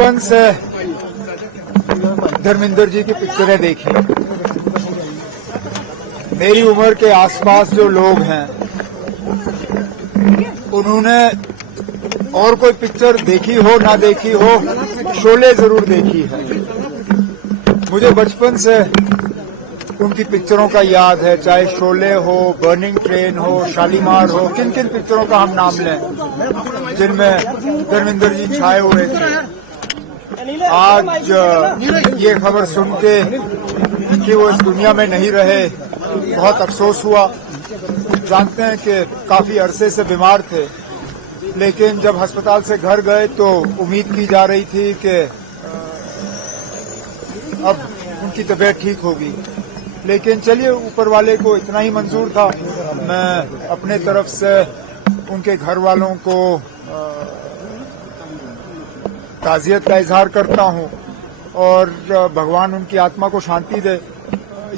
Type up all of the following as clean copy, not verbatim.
बचपन से धर्मेंद्र जी की पिक्चरें देखी। मेरी उम्र के आसपास जो लोग हैं उन्होंने और कोई पिक्चर देखी हो ना देखी हो, शोले जरूर देखी है। मुझे बचपन से उनकी पिक्चरों का याद है, चाहे शोले हो, बर्निंग ट्रेन हो, शालीमार हो, किन किन पिक्चरों का हम नाम लें जिनमें धर्मेंद्र जी छाए हुए थे। आज ये खबर सुन के कि वो इस दुनिया में नहीं रहे, बहुत अफसोस हुआ। जानते हैं कि काफी अरसे से बीमार थे, लेकिन जब अस्पताल से घर गए तो उम्मीद की जा रही थी कि अब उनकी तबीयत ठीक होगी। लेकिन चलिए, ऊपर वाले को इतना ही मंजूर था। मैं अपने तरफ से उनके घर वालों को ताज़ियत का इजहार करता हूं और भगवान उनकी आत्मा को शांति दे,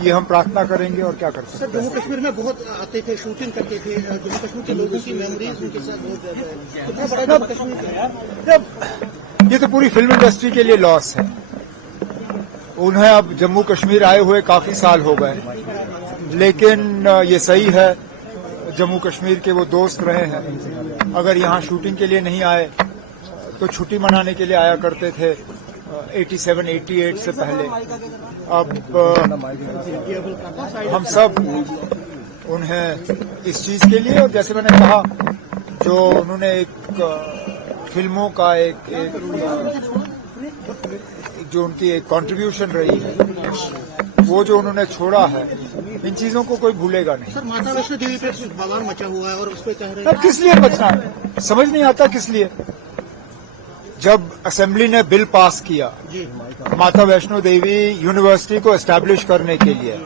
ये हम प्रार्थना करेंगे। और क्या कर सकते हैं। जम्मू कश्मीर में बहुत आते थे, शूटिंग करते थे, जम्मू कश्मीर के लोगों की मेमोरीज उनके साथ बहुत ज्यादा है। कितना बड़ा जम्मू कश्मीर, ये तो पूरी फिल्म इंडस्ट्री के लिए लॉस है। उन्हें अब जम्मू कश्मीर आए हुए काफी साल हो गए, लेकिन ये सही है, जम्मू कश्मीर के वो दोस्त रहे हैं। अगर यहाँ शूटिंग के लिए नहीं आए तो छुट्टी मनाने के लिए आया करते थे 87-88 से पहले। अब हम सब उन्हें इस चीज के लिए, और जैसे मैंने कहा, जो उन्होंने एक फिल्मों का एक जो उनकी एक कंट्रीब्यूशन रही है, वो जो उन्होंने छोड़ा है, इन चीजों को कोई भूलेगा नहीं। सर, माता वैष्णो देवी पे बवाल मचा हुआ है और उस पर कह रहे हैं किस लिए बचना है, समझ नहीं आता किस लिए। जब असेंबली ने बिल पास किया माता वैष्णो देवी यूनिवर्सिटी को एस्टैब्लिश करने के लिए,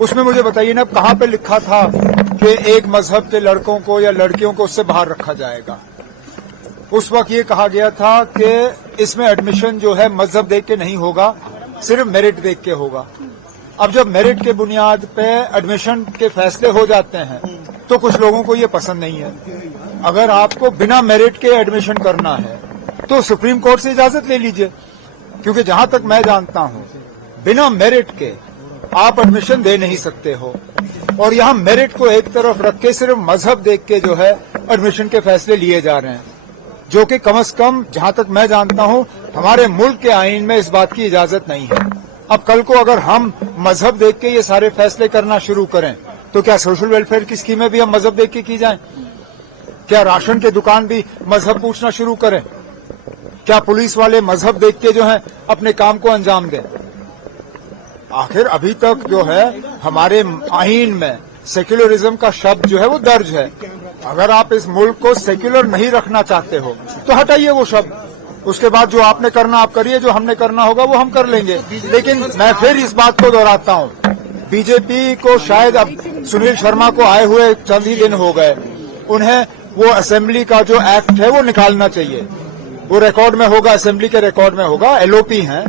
उसमें मुझे बताइए ना, कहां पे लिखा था कि एक मजहब के लड़कों को या लड़कियों को उससे बाहर रखा जाएगा। उस वक्त ये कहा गया था कि इसमें एडमिशन जो है मजहब देख के नहीं होगा, सिर्फ मेरिट देख के होगा। अब जब मेरिट के बुनियाद पे एडमिशन के फैसले हो जाते हैं तो कुछ लोगों को ये पसंद नहीं है। अगर आपको बिना मेरिट के एडमिशन करना है तो सुप्रीम कोर्ट से इजाजत ले लीजिए, क्योंकि जहां तक मैं जानता हूं बिना मेरिट के आप एडमिशन दे नहीं सकते हो। और यहां मेरिट को एक तरफ रख के सिर्फ मजहब देख के जो है एडमिशन के फैसले लिए जा रहे हैं, जो कि कम से कम जहां तक मैं जानता हूं हमारे मुल्क के आईन में इस बात की इजाजत नहीं है। अब कल को अगर हम मजहब देख के ये सारे फैसले करना शुरू करें तो क्या सोशल वेलफेयर की स्कीमें भी हम मजहब देख के की जाएं? क्या राशन की दुकान भी मजहब पूछना शुरू करें? क्या पुलिस वाले मजहब देख के जो है अपने काम को अंजाम दें? आखिर अभी तक जो है हमारे आईन में सेक्युलरिज्म का शब्द जो है वो दर्ज है। अगर आप इस मुल्क को सेक्युलर नहीं रखना चाहते हो तो हटाइए वो शब्द। उसके बाद जो आपने करना आप करिए, जो हमने करना होगा वो हम कर लेंगे। लेकिन मैं फिर इस बात को दोहराता हूं, बीजेपी को शायद अब सुनील शर्मा को आए हुए चंद ही दिन हो गए, उन्हें वो असेंबली का जो एक्ट है वो निकालना चाहिए। वो रिकॉर्ड में होगा, असेंबली के रिकॉर्ड में होगा। एलओपी हैं,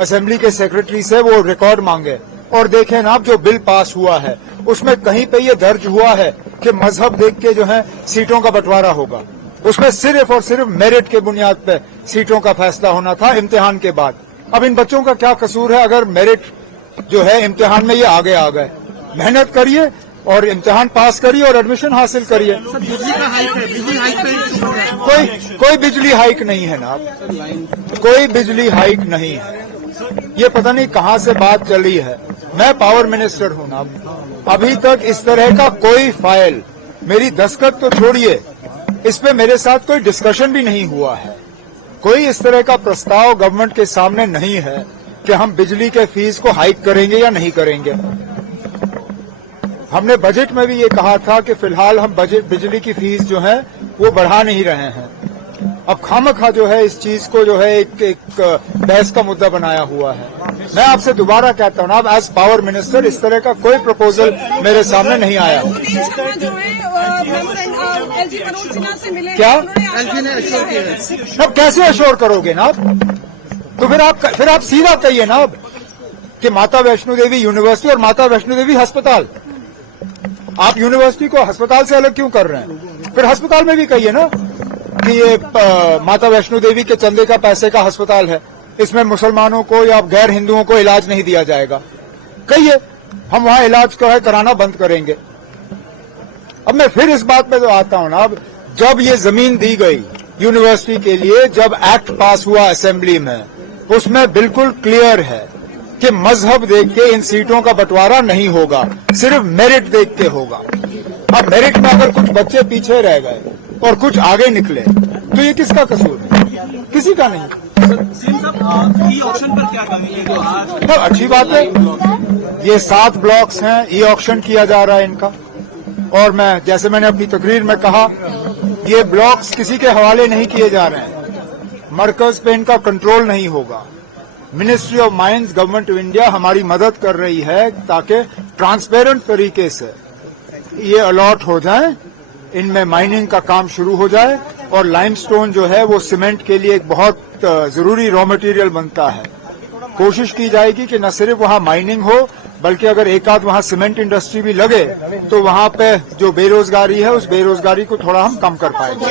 असेंबली के सेक्रेटरी से वो रिकॉर्ड मांगे और देखें ना, जो बिल पास हुआ है उसमें कहीं पे ये दर्ज हुआ है कि मजहब देख के जो है सीटों का बंटवारा होगा। उसमें सिर्फ और सिर्फ मेरिट के बुनियाद पे सीटों का फैसला होना था इम्तिहान के बाद। अब इन बच्चों का क्या कसूर है अगर मेरिट जो है इम्तिहान में ये आगे आ गए? मेहनत करिए और इम्तिहान पास करिए और एडमिशन हासिल करिए। बिजली का हाइक है, बिजली हाइक पे कोई बिजली हाइक नहीं है ना, कोई बिजली हाइक नहीं है। ये पता नहीं कहां से बात चली है। मैं पावर मिनिस्टर हूं ना, अभी तक इस तरह का कोई फाइल, मेरी दस्तखत तो छोड़िए, इस पे मेरे साथ कोई डिस्कशन भी नहीं हुआ है। कोई इस तरह का प्रस्ताव गवर्नमेंट के सामने नहीं है कि हम बिजली के फीस को हाइक करेंगे या नहीं करेंगे। हमने बजट में भी ये कहा था कि फिलहाल हम बिजली की फीस जो है वो बढ़ा नहीं रहे हैं। अब खामखा जो है इस चीज को जो है एक बहस का मुद्दा बनाया हुआ है। मैं आपसे दोबारा कहता हूँ ना, अब एज पावर मिनिस्टर इस तरह का कोई प्रपोजल मेरे सामने नहीं आया। क्या अब कैसे अश्योर करोगे ना? तो फिर आप सीधा कहिए ना कि माता वैष्णो देवी यूनिवर्सिटी और माता वैष्णो देवी अस्पताल, आप यूनिवर्सिटी को अस्पताल से अलग क्यों कर रहे हैं? फिर अस्पताल में भी कहिए ना कि ये माता वैष्णो देवी के चंदे का पैसे का अस्पताल है, इसमें मुसलमानों को या गैर हिंदुओं को इलाज नहीं दिया जाएगा। कहिए, हम वहां इलाज जो है कराना बंद करेंगे। अब मैं फिर इस बात पे तो आता हूं ना, अब जब ये जमीन दी गई यूनिवर्सिटी के लिए, जब एक्ट पास हुआ असेंबली में, उसमें बिल्कुल क्लियर है कि मजहब देख के इन सीटों का बंटवारा नहीं होगा, सिर्फ मेरिट देख के होगा। अब मेरिट में अगर कुछ बच्चे पीछे रह गए और कुछ आगे निकले तो ये किसका कसूर है? किसी का नहीं। सीएम साहब, ई ऑक्शन पर क्या कहेंगे? आज तो अच्छी बात है, ये 7 ब्लॉक्स हैं, ई ऑक्शन किया जा रहा है इनका। और मैं, जैसे मैंने अपनी तकरीर में कहा, ये ब्लॉक्स किसी के हवाले नहीं किए जा रहे हैं, मरकज पे इनका कंट्रोल नहीं होगा। Ministry of mines, government of India हमारी मदद कर रही है ताकि ट्रांसपेरेंट तरीके से ये अलॉट हो जाए, इनमें माइनिंग का काम शुरू हो जाए। और लाइमस्टोन जो है वो सीमेंट के लिए एक बहुत जरूरी रॉ मटेरियल बनता है। कोशिश की जाएगी कि न सिर्फ वहां माइनिंग हो, बल्कि अगर एक आध वहां सीमेंट इंडस्ट्री भी लगे तो वहां पे जो बेरोजगारी है, उस बेरोजगारी को थोड़ा हम कम कर पाएंगे।